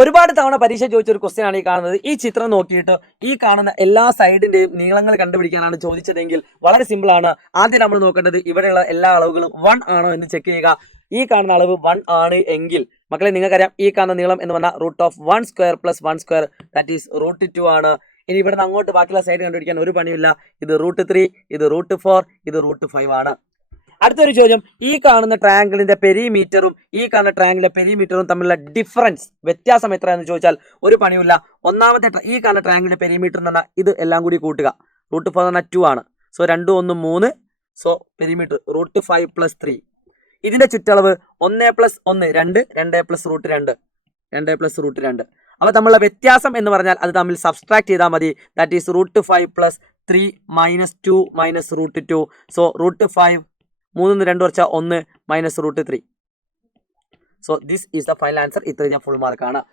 ഒരുപാട് തവണ പരീക്ഷ ചോദിച്ച ഒരു ക്വസ്റ്റ്യൻ ആണ് ഈ കാണുന്നത്. ഈ ചിത്രം നോക്കിയിട്ട് ഈ കാണുന്ന എല്ലാ സൈഡിന്റെയും നീളങ്ങൾ കണ്ടുപിടിക്കാനാണ് ചോദിച്ചതെങ്കിൽ വളരെ സിമ്പിൾ ആണ്. ആദ്യം നമ്മൾ നോക്കേണ്ടത് ഇവിടെയുള്ള എല്ലാ അളവുകളും 1 ആണോ എന്ന് ചെക്ക് ചെയ്യുക. ഈ കാണുന്ന അളവ് 1 ആണ് എങ്കിൽ മക്കളെ നിങ്ങൾക്കറിയാം ഈ കാണുന്ന നീളം എന്ന് പറഞ്ഞാൽ √1² + 1² ദാറ്റ് ഈസ് √2 ആണ്. ഇനി ഇവിടുന്ന് അങ്ങോട്ട് ബാക്കിയുള്ള സൈഡ് കണ്ടുപിടിക്കാൻ ഒരു പണിയില്ല. ഇത് √3, ഇത് √4, ഇത് √5 ആണ്. അടുത്തൊരു ചോദ്യം, ഈ കാണുന്ന ട്രയാങ്കിളിന്റെ പെരിമീറ്ററും ഈ കാണുന്ന ട്രയാങ്കിളിന്റെ പെരിമീറ്ററും തമ്മിലുള്ള ഡിഫറൻസ് വ്യത്യാസം എത്രയാണെന്ന് ചോദിച്ചാൽ ഒരു പണിയില്ല. ഒന്നാമത്തെ ഈ കാണുന്ന ട്രയാങ്കിളിന്റെ പെരിമീറ്റർ എന്ന് പറഞ്ഞാൽ ഇത് എല്ലാം കൂടി കൂട്ടുക. √4 എന്ന് പറഞ്ഞാൽ 2 ആണ്. സോ 2 1 3. So perimeter √5 + 3. ഇതിന്റെ ചുറ്റളവ് 1 + 1 2, 2 + √2, 2 + √2. അപ്പോൾ തമ്മിലുള്ള വ്യത്യാസം എന്ന് പറഞ്ഞാൽ അത് തമ്മിൽ സബ്സ്ട്രാക്ട് ചെയ്താൽ മതി. That is √5 + 3 - 2 - √2. സോ √5 3 2 കുറച്ചാൽ 1 - √3. So this is the final answer. ഇത്രയും ഞാൻ ഫുൾ മാർക്കാണ്.